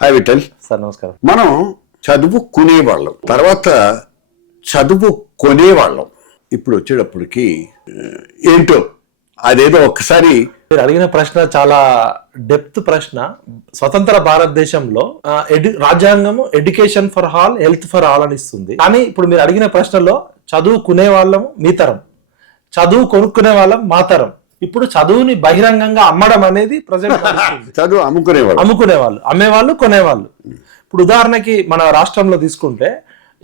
Hi Vithal sir నమస్కారం. మనం చదువుకునేవాళ్ళం, తర్వాత చదువు కొనేవాళ్ళం. ఇప్పుడు వచ్చేటప్పటికి ఏంటో అదేదో ఒక్కసారి మీరు అడిగిన ప్రశ్న చాలా డెప్త్ ప్రశ్న. స్వతంత్ర భారతదేశంలో రాజ్యాంగము education for all, health for all అని ఇస్తుంది. కానీ ఇప్పుడు మీరు అడిగిన ప్రశ్నలో చదువుకునే వాళ్ళము మీ తరం, చదువు కొనుక్కునే వాళ్ళం మా తరం. ఇప్పుడు చదువుని బహిరంగంగా అమ్మడం అనేది ప్రజెంట్ చదువు అమ్ముకునేవాళ్ళు, అమ్మేవాళ్ళు, కొనేవాళ్ళు. ఇప్పుడు ఉదాహరణకి మన రాష్ట్రంలో తీసుకుంటే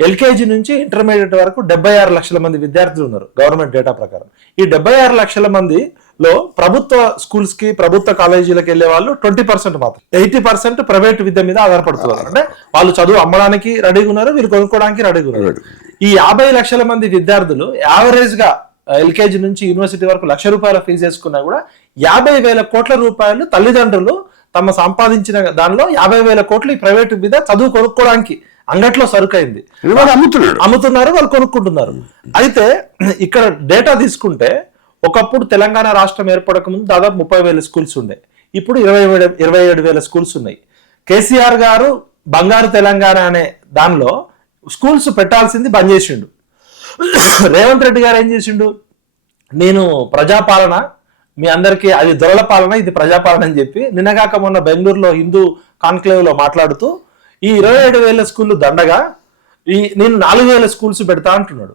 ఎల్కేజీ నుంచి ఇంటర్మీడియట్ వరకు 76 లక్షల మంది విద్యార్థులు ఉన్నారు గవర్నమెంట్ డేటా ప్రకారం. ఈ 76 లక్షల మందిలో ప్రభుత్వ స్కూల్స్ కి, ప్రభుత్వ కాలేజీలకు వెళ్లే వాళ్ళు 20% మాత్రం. 80% ప్రైవేట్ విద్య మీద ఆధారపడుతున్నారు. అంటే వాళ్ళు చదువు అమ్మడానికి రెడీగా ఉన్నారు, వీళ్ళు కొనుక్కోవడానికి రెడీగా ఉన్నారు. ఈ 50 లక్షల మంది విద్యార్థులు యావరేజ్ గా ఎల్కేజీ నుంచి యూనివర్సిటీ వరకు ₹1,00,000 ఫీజు వేసుకున్నా కూడా 50,000 కోట్ల రూపాయలు తల్లిదండ్రులు తమ సంపాదించిన దానిలో 50,000 కోట్లు ఈ ప్రైవేట్ మీద చదువు కొనుక్కోవడానికి అంగట్లో సరుకైంది, అమ్ముతున్నారు, వాళ్ళు కొనుక్కుంటున్నారు. అయితే ఇక్కడ డేటా తీసుకుంటే ఒకప్పుడు తెలంగాణ రాష్ట్రం ఏర్పడక ముందు దాదాపు 30,000 స్కూల్స్ ఉండే, ఇప్పుడు 27,000 స్కూల్స్ ఉన్నాయి. కేసీఆర్ గారు బంగారు తెలంగాణ అనే దానిలో స్కూల్స్ పెట్టాల్సింది బంద్ చేసిండు. రేవంత్ రెడ్డి గారు ఏం చేసిండు, నేను ప్రజాపాలన, మీ అందరికీ అది దొరల పాలన, ఇది ప్రజాపాలన అని చెప్పి నిన్నగాక మొన్న బెంగళూరులో హిందూ కాన్క్లేవ్ లో మాట్లాడుతూ ఈ 27,000 స్కూళ్ళు దండగా నేను 4,000 స్కూల్స్ పెడతా అంటున్నాడు.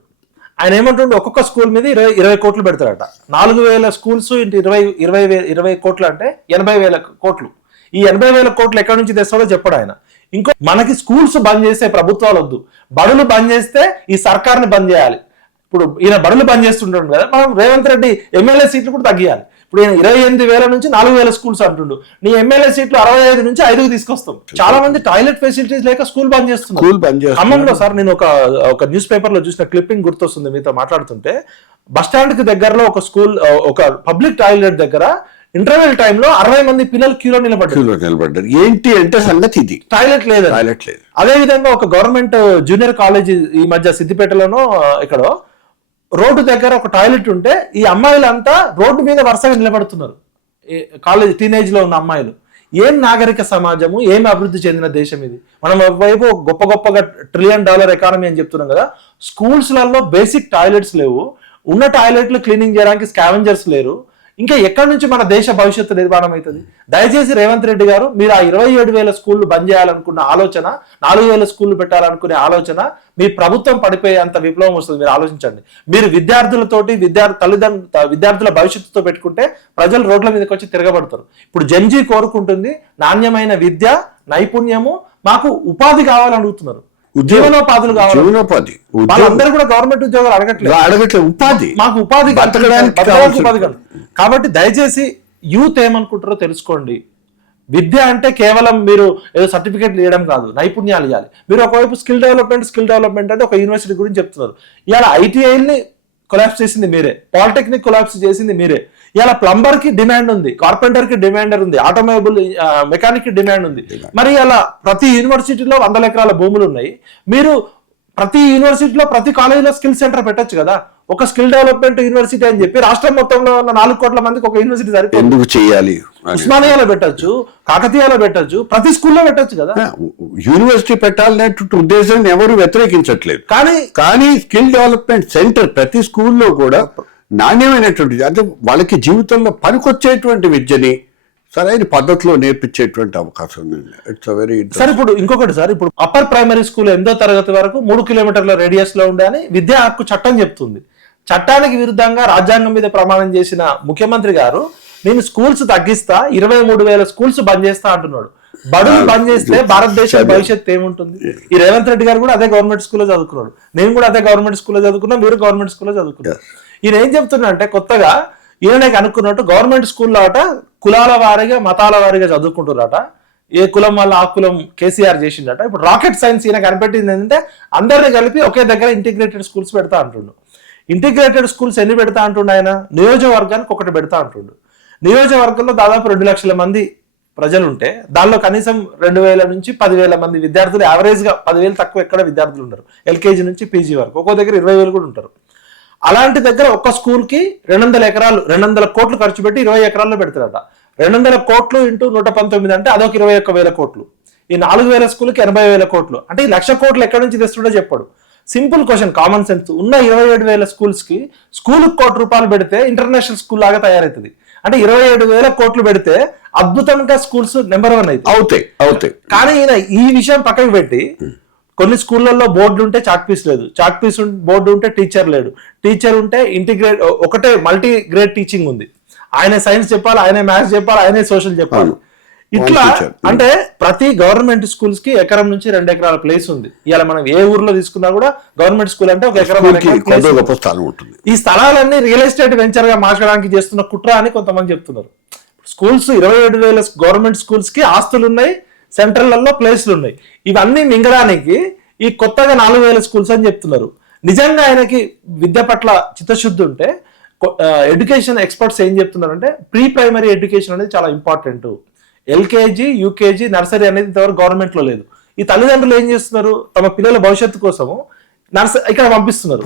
ఆయన ఏమంటుండే, ఒక్కొక్క స్కూల్ మీద 20 కోట్లు పెడతాడట. 4,000 స్కూల్స్ ఇంటి 20 కోట్లు అంటే 80,000 కోట్లు. ఈ 80,000 కోట్లు ఎక్కడి నుంచి తెస్తాడో చెప్పడు ఆయన. ఇంకో మనకి స్కూల్స్ బంద్ చేసే ప్రభుత్వాలు వద్దు, బడులు బంద్ చేస్తే ఈ సర్కార్ని బంద్ చేయాలి. ఇప్పుడు ఈయన బడులు బంద్ చేస్తుంటాడు కదా, మనం రేవంత్ రెడ్డి ఎమ్మెల్యే సీట్లు కూడా తగ్గియాలి. ఇప్పుడు ఈయన 28,000 నుంచి 4,000 స్కూల్స్ అంటుండు, నీ ఎమ్మెల్యే సీట్లు 65 నుంచి 5కు తీసుకొస్తాం. చాలా మంది టాయిలెట్ ఫెసిలిటీస్ లేక స్కూల్ బంద్ చేస్తున్నారు. ఖమ్మంలో సార్ నేను ఒక న్యూస్ పేపర్ లో చూసిన క్లిప్పింగ్ గుర్తొస్తుంది మీతో మాట్లాడుతుంటే. బస్ స్టాండ్ కి దగ్గరలో ఒక స్కూల్, ఒక పబ్లిక్ టాయిలెట్ దగ్గర ఇంటర్వెల్ టైంలో 60 మంది పిల్లలు క్యూలో నిలబడ్డారు. ఏంటి అంటే సంగతి ఇది, టాయిలెట్ లేదు. అదే విధంగా ఒక గవర్నమెంట్ జూనియర్ కాలేజ్ ఈ మధ్య సిద్దిపేటలోనో ఇక్కడో రోడ్డు దగ్గర ఒక టాయిలెట్ ఉంటే ఈ అమ్మాయిలంతా రోడ్డు మీద వరుసగా నిలబడుతున్నారు. కాలేజ్ టీనేజ్ లో ఉన్న అమ్మాయిలు. ఏం నాగరిక సమాజము, ఏం అభివృద్ధి చెందిన దేశం ఇది? మనం ఒకవైపు గొప్పగా $1 ట్రిలియన్ ఎకానమీ అని చెప్తున్నాం కదా, స్కూల్స్లలో బేసిక్ టాయిలెట్స్ లేవు, ఉన్న టాయిలెట్లు క్లీనింగ్ చేయడానికి స్కావెంజర్స్ లేరు. ఇంకా ఎక్కడి నుంచి మన దేశ భవిష్యత్తు నిర్మాణం అవుతుంది? దయచేసి రేవంత్ రెడ్డి గారు, మీరు ఆ 27,000 స్కూళ్లు బంద్ చేయాలనుకున్న ఆలోచన, 4,000 స్కూళ్లు పెట్టాలనుకునే ఆలోచన, మీ ప్రభుత్వం పడిపోయే అంత విప్లవం వస్తుంది. మీరు ఆలోచించండి. మీరు విద్యార్థులతోటి విద్యార్థుల భవిష్యత్తుతో పెట్టుకుంటే ప్రజలు రోడ్ల మీదకి వచ్చి తిరగబడతారు. ఇప్పుడు జెన్జీ కోరుకుంటుంది నాణ్యమైన విద్య, నైపుణ్యము, మాకు ఉపాధి కావాలని అడుగుతున్నారు, జీవనోపాధులు కావాలి. వాళ్ళందరూ కూడా గవర్నమెంట్ ఉద్యోగాలు అడగట్లేదు, ఉపాధి, మాకు ఉపాధి కావాలి. కాబట్టి దయచేసి యూత్ ఏమనుకుంటారో తెలుసుకోండి. విద్య అంటే కేవలం మీరు ఏదో సర్టిఫికేట్లు ఇవ్వడం కాదు, నైపుణ్యాలు ఇవ్వాలి. మీరు ఒకవైపు స్కిల్ డెవలప్మెంట్ అంటే ఒక యూనివర్సిటీ గురించి చెప్తున్నారు. ఇవాళ ఐటీఐని కొలాప్స్ చేసింది మీరే, పాలిటెక్నిక్ కొలాప్స్ చేసింది మీరే. ఇలా ప్లంబర్ కి డిమాండ్ ఉంది, కార్పెంటర్ కి డిమాండ్ ఉంది, ఆటోమొబైల్ మెకానిక్ కి డిమాండ్ ఉంది. మరి అలా ప్రతి యూనివర్సిటీలో 100 ఎకరాల భూములు ఉన్నాయి. మీరు ప్రతి యూనివర్సిటీలో, ప్రతి కాలేజీలో స్కిల్ సెంటర్ పెట్టొచ్చు కదా. ఒక స్కిల్ డెవలప్మెంట్ యూనివర్సిటీ అని చెప్పి రాష్ట్రం మొత్తంలో ఉన్న 4 కోట్ల మందికి ఒక యూనివర్సిటీ సరిపోతుంది. ఎందుకు చేయాలి? ఉస్మానియాలో పెట్టచ్చు, కాకతీయలో పెట్టచ్చు, ప్రతి స్కూల్లో పెట్టచ్చు కదా. యూనివర్సిటీ పెట్టాలనేటువంటి ఉద్దేశం ఎవరు వ్యతిరేకించట్లేదు. కానీ స్కిల్ డెవలప్మెంట్ సెంటర్ ప్రతి స్కూల్లో కూడా నాణ్యమైనటువంటిది, అంటే వాళ్ళకి జీవితంలో పనికొచ్చేటువంటి విద్యని సరైన పద్ధతిలో నేర్పించేటువంటి అవకాశం ఉంది. It's very sir. ఇప్పుడు ఇంకొకటి సార్, ఇప్పుడు అప్పర్ ప్రైమరీ స్కూల్ 8వ తరగతి వరకు 3 కిలోమీటర్ల రేడియస్ లో ఉండే అని విద్యా హక్కు చట్టం చెప్తుంది. చట్టానికి విరుద్ధంగా రాజ్యాంగం మీద ప్రమాణం చేసిన ముఖ్యమంత్రి గారు, నేను స్కూల్స్ తగ్గిస్తా, 23,000 స్కూల్స్ బంద్ చేస్తా అంటున్నాడు. బడులు బంద్ చేస్తే భారతదేశం భవిష్యత్తు ఏముంటుంది? ఈ రేవంత్ రెడ్డి గారు కూడా అదే గవర్నమెంట్ స్కూల్లో చదువుకున్నాడు, నేను కూడా అదే గవర్నమెంట్ స్కూల్లో చదువుకున్నా, మీరు గవర్నమెంట్ స్కూల్లో చదువుకున్నారు. ఈయన ఏం చెప్తున్నా అంటే, కొత్తగా ఈయనకి అనుకున్నట్టు గవర్నమెంట్ స్కూల్లో అట కులాల వారీగా, మతాల వారీగా చదువుకుంటున్నారట. ఏ కులం వల్ల ఆ కులం కేసీఆర్ చేసిందట. ఇప్పుడు రాకెట్ సైన్స్ ఈయన కనిపెట్టింది ఏంటంటే, అందరినీ కలిపి ఒకే దగ్గర ఇంటిగ్రేటెడ్ స్కూల్స్ పెడతా అంటుండు. ఇంటిగ్రేటెడ్ స్కూల్స్ ఎన్ని పెడతా అంటుండు ఆయన? నియోజకవర్గానికి ఒకటి పెడతా అంటుండు. నియోజకవర్గంలో దాదాపు 2 లక్షల మంది ప్రజలు ఉంటే దానిలో కనీసం 2,000 నుంచి 10,000 మంది విద్యార్థులు, యావరేజ్ గా 10,000 తక్కువ ఎక్కడ విద్యార్థులు ఉంటారు. ఎల్కేజీ నుంచి పీజీ వరకు ఒక్కో దగ్గర 20,000 కూడా ఉంటారు. అలాంటి దగ్గర ఒక్క స్కూల్ కి 200 కోట్లు ఖర్చు పెట్టి 20 ఎకరాల్లో పెడతారట. 200 కోట్లు ఇంటూ 119 అంటే అదొక 21,000 కోట్లు. ఈ 4,000 స్కూల్కి 80,000 కోట్లు. అంటే ఈ 1,00,000 కోట్లు ఎక్కడి నుంచి తెస్తుండో చెప్పాడు. Simple question, common sense. ఉన్న 27,000 స్కూల్స్ కి స్కూల్కి ₹1 పెడితే ఇంటర్నేషనల్ స్కూల్ లాగా తయారవుతుంది. అంటే 27,000 కోట్లు పెడితే అద్భుతంగా స్కూల్స్ నెంబర్ 1 అవుతాయి. కానీ ఈయన ఈ విషయం పక్కకు పెట్టి కొన్ని స్కూళ్ళల్లో బోర్డు ఉంటే చాక్ పీస్ లేదు, చాక్ పీస్ బోర్డు ఉంటే టీచర్ లేడు, టీచర్ ఉంటే ఇంటిగ్రేట్ ఒకటే మల్టీ గ్రేడ్ టీచింగ్ ఉంది. ఆయన సైన్స్ చెప్పాలి, ఆయనే మ్యాథ్స్ చెప్పాలి, ఆయనే సోషల్ చెప్పాలి. ఇట్లా అంటే ప్రతి గవర్నమెంట్ స్కూల్స్ కి ఎకరం నుంచి 2 ఎకరాల ప్లేస్ ఉంది. ఇవాళ మనం ఏ ఊర్లో తీసుకున్నా కూడా గవర్నమెంట్ స్కూల్ అంటే 1 ఎకరం ఉంటుంది. ఈ స్థలాలన్నీ రియల్ ఎస్టేట్ వెంచర్ గా మార్చడానికి చేస్తున్న కుట్ర అని కొంతమంది చెప్తున్నారు. స్కూల్స్ 27,000 గవర్నమెంట్ స్కూల్స్ కి ఆస్తులు ఉన్నాయి, సెంట్రల్లో ప్లేస్లు ఉన్నాయి. ఇవన్నీ మింగడానికి ఈ కొత్తగా 4,000 స్కూల్స్ అని చెప్తున్నారు. నిజంగా ఆయనకి విద్య పట్ల చిత్తశుద్ధి ఉంటే ఎడ్యుకేషన్ ఎక్స్పర్ట్స్ ఏం చెప్తున్నారంటే ప్రీ ప్రైమరీ ఎడ్యుకేషన్ అనేది చాలా ఇంపార్టెంట్. ఎల్కేజీ, యూకేజీ, నర్సరీ అనేది ఇంతవరకు గవర్నమెంట్ లో లేదు. ఈ తల్లిదండ్రులు ఏం చేస్తున్నారు, తమ పిల్లల భవిష్యత్తు కోసము ఇక్కడ పంపిస్తున్నారు.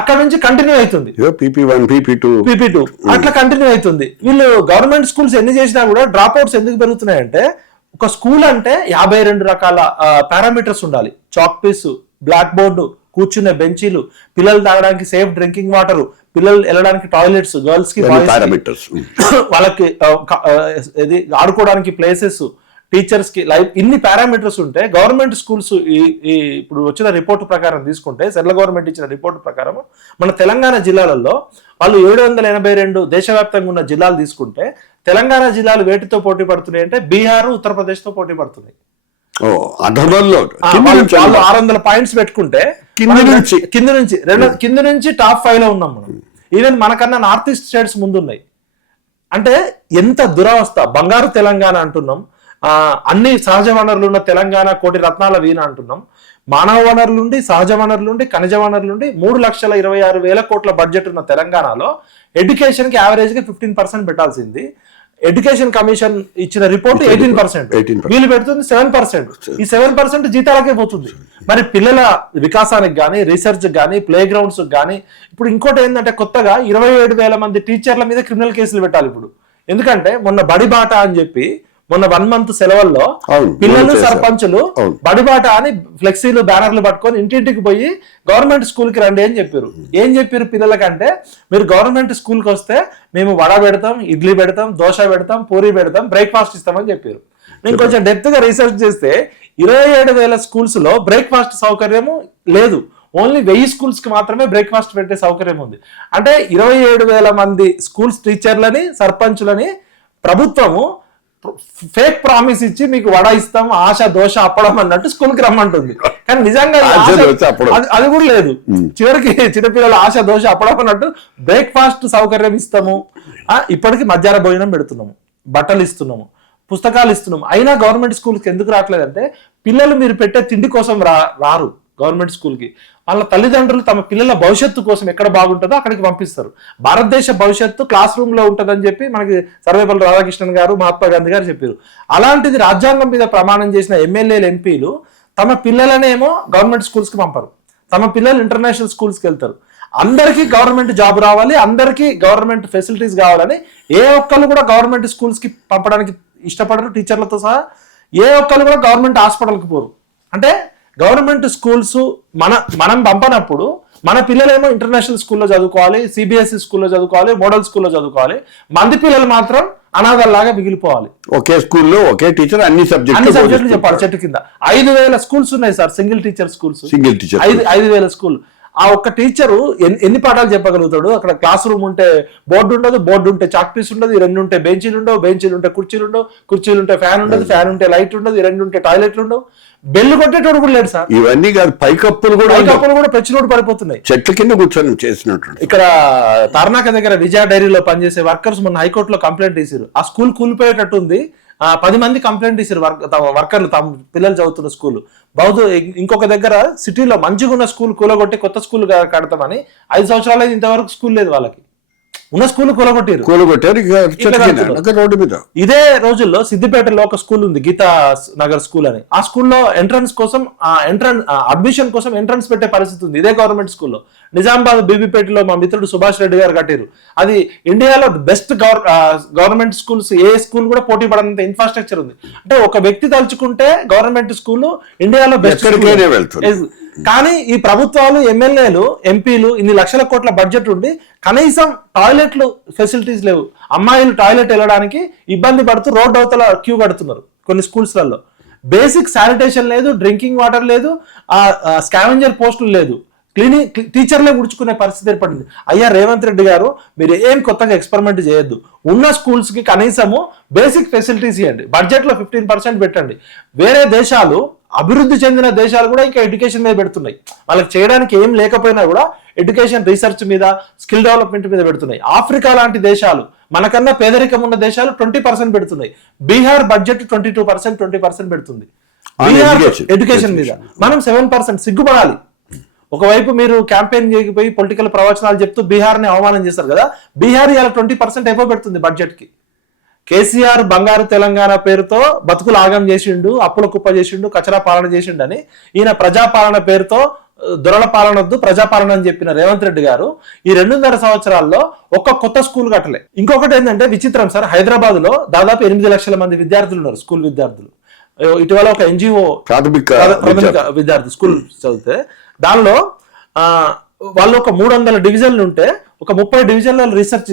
అక్కడ నుంచి కంటిన్యూ అవుతుంది PP1, PP2 అట్లా కంటిన్యూ అవుతుంది. వీళ్ళు గవర్నమెంట్ స్కూల్స్ ఎన్ని చేసినా కూడా డ్రాప్ అవుట్స్ ఎందుకు పెరుగుతున్నాయంటే, ఒక స్కూల్ అంటే 52 రకాల పారామీటర్స్ ఉండాలి. చాక్ పీస్, బ్లాక్ బోర్డు, కూర్చునే బెంచీలు, పిల్లలు తాగడానికి సేఫ్ డ్రింకింగ్ వాటర్, పిల్లలు వెళ్ళడానికి టాయిలెట్స్, గర్ల్స్ కి వాళ్ళకి ఆడుకోవడానికి ప్లేసెస్, టీచర్స్ కి లైఫ్, ఇన్ని పారామీటర్స్ ఉంటే గవర్నమెంట్ స్కూల్స్ ఇప్పుడు వచ్చిన రిపోర్ట్ ప్రకారం తీసుకుంటే, సెంట్రల్ గవర్నమెంట్ ఇచ్చిన రిపోర్ట్ ప్రకారం మన తెలంగాణ జిల్లాలలో వాళ్ళు 782 దేశవ్యాప్తంగా ఉన్న జిల్లాలు తీసుకుంటే, తెలంగాణ జిల్లాలు వేటితో పోటీ పడుతున్నాయి అంటే బీహార్, ఉత్తరప్రదేశ్ తో పోటీ పడుతున్నాయి. వాళ్ళు 600 పాయింట్స్ పెట్టుకుంటే కింద నుంచి టాప్ 5 లో ఉన్నాం మనం. ఈవెన్ మనకన్నా నార్త్ ఈస్ట్ స్టేట్స్ ముందున్నాయి. అంటే ఎంత దురవస్థ. బంగారు తెలంగాణ అంటున్నాం, అన్ని సహజ వనరులు ఉన్న తెలంగాణ, కోటి రత్నాల వీణ అంటున్నాం. మానవ వనరులుండి, సహజ వనరులుండి, ఖనిజ వనరులుండి 3,26,000 కోట్ల బడ్జెట్ ఉన్న తెలంగాణలో ఎడ్యుకేషన్ కి యావరేజ్ గా 15% పెట్టాల్సింది. ఎడ్యుకేషన్ కమిషన్ ఇచ్చిన రిపోర్ట్ 18%, వీళ్ళు పెడుతుంది 7%. ఈ 7% జీతాలకే పోతుంది. మరి పిల్లల వికాసానికి కానీ, రీసెర్చ్ కానీ, ప్లే గ్రౌండ్స్ కానీ. ఇప్పుడు ఇంకోటి ఏంటంటే, కొత్తగా 27,000 మంది టీచర్ల మీద క్రిమినల్ కేసులు పెట్టాలి ఇప్పుడు. ఎందుకంటే మొన్న బడిబాట అని చెప్పి మొన్న 1 month సెలవుల్లో పిల్లలు, సర్పంచులు బడిబాట అని ఫ్లెక్సీలు, బ్యానర్లు పట్టుకొని ఇంటింటికి పోయి గవర్నమెంట్ స్కూల్ కి రండి అని చెప్పారు. ఏం చెప్పారు పిల్లలకంటే, మీరు గవర్నమెంట్ స్కూల్ కి వస్తే మేము వడ పెడతాం, ఇడ్లీ పెడతాం, దోశ పెడతాం, పూరి పెడతాం, బ్రేక్ఫాస్ట్ ఇస్తామని చెప్పారు. నేను కొంచెం డెప్త్ గా రీసెర్చ్ చేస్తే 27,000 స్కూల్స్ లో బ్రేక్ఫాస్ట్ సౌకర్యము లేదు. ఓన్లీ 1000 స్కూల్స్ కి మాత్రమే బ్రేక్ఫాస్ట్ పెట్టే సౌకర్యం ఉంది. అంటే 27,000 మంది స్కూల్స్ టీచర్లని, సర్పంచులని ప్రభుత్వము ఫేక్ ప్రామిస్ ఇచ్చి మీకు వడ ఇస్తాం, ఆశ, దోశ, అప్పడం అన్నట్టు స్కూల్ కి రమ్మంటుంది. కానీ నిజంగా అది కూడా లేదు. చివరికి చిన్నపిల్లలు ఆశ, దోశ, అప్పడం అన్నట్టు బ్రేక్ఫాస్ట్ సౌకర్యం ఇస్తాము, ఇప్పటికీ మధ్యాహ్న భోజనం పెడుతున్నాము, బట్టలు ఇస్తున్నాము, పుస్తకాలు ఇస్తున్నాము. అయినా గవర్నమెంట్ స్కూల్కి ఎందుకు రావట్లేదంటే, పిల్లలు మీరు పెట్టే తిండి కోసం రారు గవర్నమెంట్ స్కూల్కి. వాళ్ళ తల్లిదండ్రులు తమ పిల్లల భవిష్యత్తు కోసం ఎక్కడ బాగుంటుందో అక్కడికి పంపిస్తారు. భారతదేశ భవిష్యత్తు క్లాస్ రూమ్ లో ఉంటుందని చెప్పి మనకి సర్వేపల్లి రాధాకృష్ణన్ గారు, మహాత్మా గాంధీ గారు చెప్పారు. అలాంటిది రాజ్యాంగం మీద ప్రమాణం చేసిన ఎమ్మెల్యేలు, ఎంపీలు తమ పిల్లలనేమో గవర్నమెంట్ స్కూల్స్ కి పంపరు, తమ పిల్లలు ఇంటర్నేషనల్ స్కూల్స్ కి వెళ్తారు. అందరికీ గవర్నమెంట్ జాబ్ రావాలి, అందరికీ గవర్నమెంట్ ఫెసిలిటీస్ కావాలని ఏ ఒక్కరు కూడా గవర్నమెంట్ స్కూల్స్ కి పంపడానికి ఇష్టపడరు. టీచర్లతో సహా ఏ ఒక్కరు కూడా గవర్నమెంట్ హాస్పిటల్కి పోరు. అంటే గవర్నమెంట్ స్కూల్స్ మనం పంపనప్పుడు మన పిల్లలేమో ఇంటర్నేషనల్ స్కూల్లో చదువుకోవాలి, సిబిఎస్ఈ స్కూల్లో చదువుకోవాలి, మోడల్ స్కూల్లో చదువుకోవాలి. మంది పిల్లలు మాత్రం అనాథల్లాగా మిగిలిపోవాలి. ఒకే స్కూల్లో ఒకే టీచర్ అన్ని సబ్జెక్టులు చెప్పాలి. చెట్టు కింద 5,000 స్కూల్స్ ఉన్నాయి sir, single teacher schools. 5,000 school. ఆ ఒక్క టీచరు ఎన్ని పాఠాలు చెప్పగలుగుతాడు? అక్కడ క్లాస్ రూమ్ ఉంటే బోర్డు ఉండదు, బోర్డు ఉంటే చాక్ పీస్ ఉండదు, 2 ఉంటే బెంచీలు ఉండవు, బెంచీలు ఉంటే కుర్చీలు ఉండవు, కుర్చీలు ఉంటే ఫ్యాన్ ఉండదు, ఫ్యాన్ ఉంటే లైట్ ఉండదు, 2 ఉంటే టాయిలెట్లు ఉండవు, బెల్లు కొట్టేటోడు కూడా లేడు సార్. ఇవన్నీ కాదు, పైకప్పులు కూడా పెచ్చినోడు పడిపోతున్నాయి, చెట్ల కింద కూర్చొని చేసినట్టు. ఇక్కడ తార్నాక దగ్గర విజయ డైరీలో పనిచేసే వర్కర్స్ మొన్న హైకోర్టులో కంప్లైంట్ చేశారు. ఆ స్కూల్ కూలిపోయేటట్టు ఉంది, 10 మంది కంప్లైంట్ చేశారు వర్కర్లు, తమ పిల్లలు చదువుతున్న స్కూల్. ఇంకొక దగ్గర సిటీలో మంచిగా ఉన్న స్కూల్ కూలగొట్టి కొత్త స్కూల్ కడతామని 5 సంవత్సరాలు ఇంతవరకు స్కూల్ లేదు వాళ్ళకి. ఉన్న స్కూల్ కూలగొట్టారు. కూలగొట్టారు, ఇక చెట్టు రోడ్డు మీద. ఇదే రోజుల్లో సిద్దిపేటలో ఒక స్కూల్ ఉంది, గీతా నగర్ స్కూల్ అని. ఆ స్కూల్లో ఎంట్రన్స్ కోసం అడ్మిషన్ కోసం ఎంట్రన్స్ పెట్టే పరిస్థితి ఉంది ఇదే గవర్నమెంట్ స్కూల్లో. నిజామాబాద్ బీబీపేటలో మా మిత్రుడు సుభాష్ రెడ్డి గారు కట్టారు. అది ఇండియాలో బెస్ట్ గవర్నమెంట్ స్కూల్స్, ఏ స్కూల్ కూడా పోటీ పడనంత ఇన్ఫ్రాస్ట్రక్చర్ ఉంది. అంటే ఒక వ్యక్తి తలుచుకుంటే గవర్నమెంట్ స్కూల్ ఇండియాలో బెస్ట్. కానీ ఈ ప్రభుత్వాలు, ఎమ్మెల్యేలు, ఎంపీలు ఇన్ని లక్షల కోట్ల బడ్జెట్ ఉండి కనీసం టాయిలెట్లు ఫెసిలిటీస్ లేవు. అమ్మాయిలు టాయిలెట్ వెళ్ళడానికి ఇబ్బంది పడుతూ రోడ్డు అవతల క్యూ కడుతున్నారు కొన్ని స్కూల్స్లలో. బేసిక్ శానిటేషన్ లేదు, డ్రింకింగ్ వాటర్ లేదు, స్కావెంజర్ పోస్టులు లేదు, టీచర్లే ఉడుచుకునే పరిస్థితి ఏర్పడింది. అయ్యా రేవంత్ రెడ్డి గారు, మీరు ఏం కొత్తగా ఎక్స్పెరిమెంట్ చేయొద్దు. ఉన్న స్కూల్స్ కి కనీసము బేసిక్ ఫెసిలిటీస్ ఇవ్వండి, బడ్జెట్ లో 15% పెట్టండి. వేరే దేశాలు, అభివృద్ధి చెందిన దేశాలు కూడా ఇంకా ఎడ్యుకేషన్ మీద పెడుతున్నాయి. వాళ్ళకి చేయడానికి ఏం లేకపోయినా కూడా ఎడ్యుకేషన్ రీసెర్చ్ మీద, స్కిల్ డెవలప్మెంట్ మీద పెడుతున్నాయి. ఆఫ్రికా లాంటి దేశాలు, మనకన్నా పేదరికం ఉన్న దేశాలు 20% పెడుతున్నాయి. బీహార్ బడ్జెట్ 22%, 20% పెడుతుంది బీహార్ ఎడ్యుకేషన్ మీద. మనం 7%. సిగ్గుపడాలి. ఒకవైపు మీరు క్యాంపెయిన్ చేయకపోయి పొలిటికల్ ప్రవచనాలు చెప్తూ బీహార్ని అవమానం చేస్తారు కదా, బీహార్ ఇలా 20% ఎక్కువ పెడుతుంది బడ్జెట్ కి. కేసీఆర్ బంగారు తెలంగాణ పేరుతో బతుకులు ఆగం చేసిండు, అప్పుల కుప్ప చేసిండు, కచరా పాలన చేసిండు అని ఈయన ప్రజాపాలన పేరుతో దొరల పాలన వద్దు ప్రజాపాలన అని చెప్పిన రేవంత్ రెడ్డి గారు ఈ 2.5 సంవత్సరాల్లో ఒక్క కొత్త స్కూల్ కట్టలే. ఇంకొకటి ఏంటంటే విచిత్రం సార్, హైదరాబాద్ లో దాదాపు 8 లక్షల మంది విద్యార్థులు ఉన్నారు, స్కూల్ విద్యార్థులు. ఇటీవల ఒక ఎన్జిఓ ప్రాథమిక విద్యార్థి స్కూల్ చదివితే దానిలో వాళ్ళు ఒక 300 డివిజన్లు ఉంటే ఒక 30 డివిజన్లలో రీసెర్చ్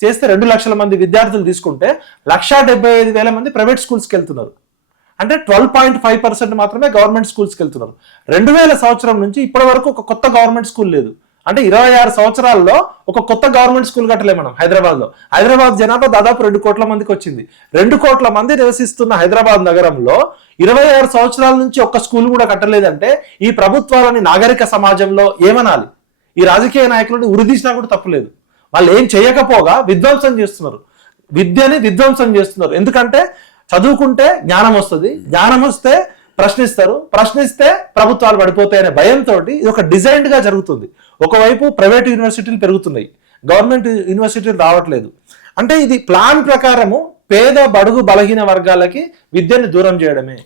చేస్తే 2 లక్షల మంది విద్యార్థులు తీసుకుంటే 1,75,000 మంది ప్రైవేట్ స్కూల్స్కి వెళ్తున్నారు. అంటే 12.5% మాత్రమే గవర్నమెంట్ స్కూల్స్కి వెళ్తున్నారు. 2000 సంవత్సరం నుంచి ఇప్పటి వరకు ఒక కొత్త గవర్నమెంట్ స్కూల్ లేదు. అంటే 26 సంవత్సరాల్లో ఒక కొత్త గవర్నమెంట్ స్కూల్ కట్టలే మనం హైదరాబాద్ లో. హైదరాబాద్ జనాభా దాదాపు 2 కోట్ల మందికి వచ్చింది. 2 కోట్ల మంది నివసిస్తున్న హైదరాబాద్ నగరంలో 26 సంవత్సరాల నుంచి ఒక్క స్కూల్ కూడా కట్టలేదంటే ఈ ప్రభుత్వాలని నాగరిక సమాజంలో ఏమనాలి? ఈ రాజకీయ నాయకులను ఉరిదీసినా కూడా తప్పులేదు. వాళ్ళు ఏం చేయకపోగా విధ్వంసం చేస్తున్నారు, విద్యని విధ్వంసం చేస్తున్నారు. ఎందుకంటే చదువుకుంటే జ్ఞానం వస్తుంది, జ్ఞానం వస్తే ప్రశ్నిస్తారు, ప్రశ్నిస్తే ప్రభుత్వాలు పడిపోతాయనే భయంతో ఇది ఒక డిజైన్డ్ గా జరుగుతుంది. ఒకవైపు ప్రైవేట్ యూనివర్సిటీలు పెరుగుతున్నాయి, గవర్నమెంట్ యూనివర్సిటీలు రావట్లేదు. అంటే ఇది ప్లాన్ ప్రకారము పేద బడుగు బలహీన వర్గాలకి విద్యను దూరం చేయడమే.